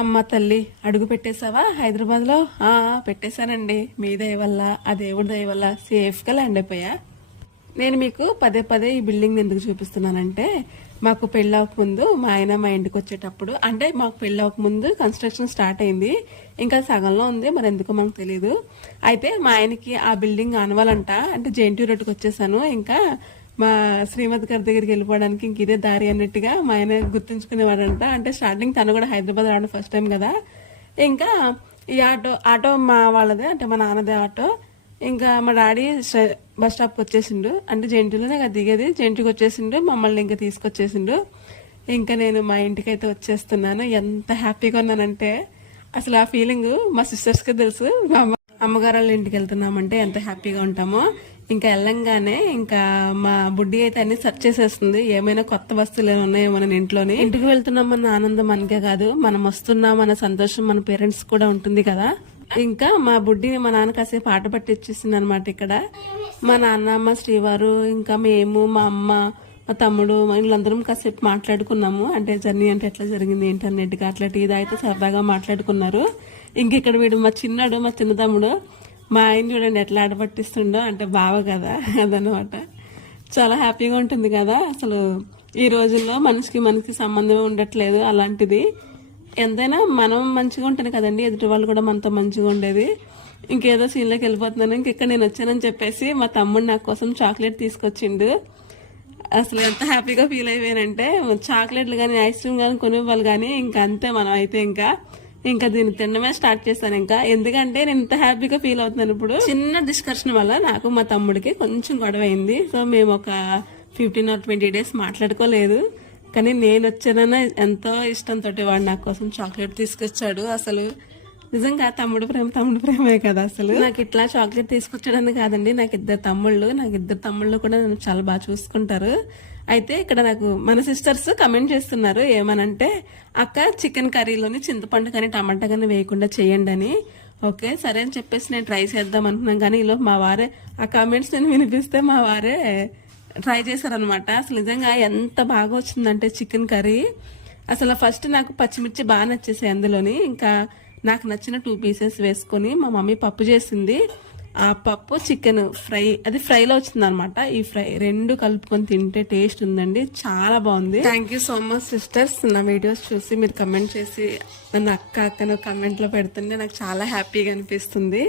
అమ్మ తల్లి అడుగు పెట్టేశావా? హైదరాబాద్లో ఆ పెట్టేశానండి. మీ దయ వల్ల ఆ దేవుడి దయ వల్ల సేఫ్గా ల్యాండ్ అయిపోయా. నేను మీకు పదే పదే ఈ బిల్డింగ్ ఎందుకు చూపిస్తున్నానంటే మాకు పెళ్ళవక ముందు మా ఆయన మా ఇంటికి వచ్చేటప్పుడు అంటే మాకు పెళ్ళవక ముందు కన్స్ట్రక్షన్ స్టార్ట్ అయింది. ఇంకా సగంలో ఉంది మరి ఎందుకో మాకు తెలియదు అయితే మా ఆయనకి ఆ బిల్డింగ్ అనవాలంట అంటే జేఎన్టీ రోడ్కి వచ్చేసాను. ఇంకా మా శ్రీమతి గారి దగ్గరికి వెళ్ళిపోవడానికి ఇంక ఇదే దారి అన్నట్టుగా మా ఆయన గుర్తుంచుకునేవాడంట. అంటే స్టార్టింగ్ తను కూడా హైదరాబాద్ రావడం ఫస్ట్ టైం కదా. ఇంకా ఈ ఆటో ఆటో మా వాళ్ళదే అంటే మా నాన్నదే ఆటో. ఇంకా మా డాడీ బస్ స్టాప్కి వచ్చేసిండు. అంటే జెంటులోనే కదా దిగేది. జెంటుకి వచ్చేసిండు మమ్మల్ని ఇంకా తీసుకొచ్చేసిండు. ఇంకా నేను మా ఇంటికి అయితే వచ్చేస్తున్నాను. ఎంత హ్యాపీగా ఉన్నానంటే అసలు ఆ ఫీలింగ్ మా సిస్టర్స్కి తెలుసు. మా అమ్మ అమ్మగారు వాళ్ళ ఇంటికి వెళ్తున్నామంటే ఎంత హ్యాపీగా ఉంటామో. ఇంకా వెళ్ళంగానే ఇంకా మా బుడ్డి అయితే అన్ని సెర్చ్ చేసేస్తుంది. ఏమైనా కొత్త వస్తువులు ఏమైనా ఉన్నాయో మన ఇంట్లోని? ఇంటికి వెళ్తున్నామన్న ఆనందం మనకే కాదు. మనం వస్తున్నాం అన్న సంతోషం మన పేరెంట్స్ కూడా ఉంటుంది కదా. ఇంకా మా బుడ్డిని మా నాన్న కాసేపు ఆట పట్టిచ్చేసింది అనమాట ఇక్కడ. మా నాన్న మా శ్రీవారు ఇంకా మేము మా అమ్మ మా తమ్ముడు వీళ్ళందరం కాసేపు మాట్లాడుకున్నాము. అంటే జర్నీ అంటే ఎట్లా జరిగింది ఏంటన్నట్టుగా అట్లా టీ అయితే సరదాగా మాట్లాడుకున్నారు. ఇంక ఇక్కడ వీడు మా చిన్నాడు మా చిన్న తమ్ముడు మా ఆయన చూడండి ఎట్లా ఆడపట్టిస్తుండో అంటే బావ కదా అదనమాట. చాలా హ్యాపీగా ఉంటుంది కదా అసలు. ఈ రోజుల్లో మనిషికి మనకి సంబంధం ఉండట్లేదు అలాంటిది. ఎంతైనా మనం మంచిగా ఉంటాను కదండి ఎదుటి వాళ్ళు కూడా మనతో మంచిగా ఉండేది. ఇంకేదో సీన్లోకి వెళ్ళిపోతున్నాను ఇంకెక్కడ నేను వచ్చానని చెప్పేసి మా తమ్ముడు నా కోసం చాక్లెట్ తీసుకొచ్చిండు. అసలు ఎంత హ్యాపీగా ఫీల్ అయిపోయానంటే చాక్లెట్లు కానీ ఐస్ క్రీమ్ కానీ కొనివ్వాలి కానీ ఇంకా అంతే మనం అయితే ఇంకా. ఇంకా దీన్ని తినడమే స్టార్ట్ చేస్తాను ఇంకా. ఎందుకంటే నేను ఇంత హ్యాపీగా ఫీల్ అవుతున్నాను ఇప్పుడు. చిన్న డిస్కషన్ వల్ల నాకు మా తమ్ముడికి కొంచెం గొడవ అయింది. సో మేము ఒక ఫిఫ్టీన్ ఆర్ ట్వంటీ డేస్ మాట్లాడుకోలేదు. కానీ నేను వచ్చానన్న ఎంతో ఇష్టంతో వాడు నా కోసం చాక్లెట్ తీసుకొచ్చాడు. అసలు నిజంగా తమ్ముడు ప్రేమ తమ్ముడు ప్రేమే కదా అసలు. నాకు ఇట్లా చాక్లెట్ తీసుకొచ్చాడని కాదండి. నాకు ఇద్దరు తమ్ముళ్ళు నాకు ఇద్దరు తమ్ముళ్ళు కూడా నన్ను చాలా బాగా చూసుకుంటారు. అయితే ఇక్కడ నాకు మన సిస్టర్స్ కమెంట్ చేస్తున్నారు ఏమనంటే అక్క చికెన్ కర్రీలోని చింతపండు కానీ టమాటా కానీ వేయకుండా చేయండి అని ఓకే సరే అని చెప్పేసి నేను ట్రై చేద్దాం అనుకున్నాను. కానీ ఈలో మా వారే ఆ కామెంట్స్ నేను వినిపిస్తే మా వారే ట్రై చేశారనమాట అసలు నిజంగా ఎంత బాగా వచ్చిందంటే చికెన్ కర్రీ అసలు ఫస్ట్ నాకు పచ్చిమిర్చి బాగా నచ్చేసాయి అందులోని. ఇంకా నాకు నచ్చిన టూ పీసెస్ వేసుకొని మా మమ్మీ పప్పు చేసింది. ఆ పప్పు చికెన్ ఫ్రై అది ఫ్రైలో వచ్చింది అనమాట ఈ ఫ్రై రెండు కలుపుకొని తింటే టేస్ట్ ఉందండి. చాలా బాగుంది. Thank you so much sisters నా వీడియోస్ చూసి మీరు కమెంట్ చేసి నన్ను అక్క అక్కను కమెంట్లో పెడుతుంటే నాకు చాలా హ్యాపీగా అనిపిస్తుంది.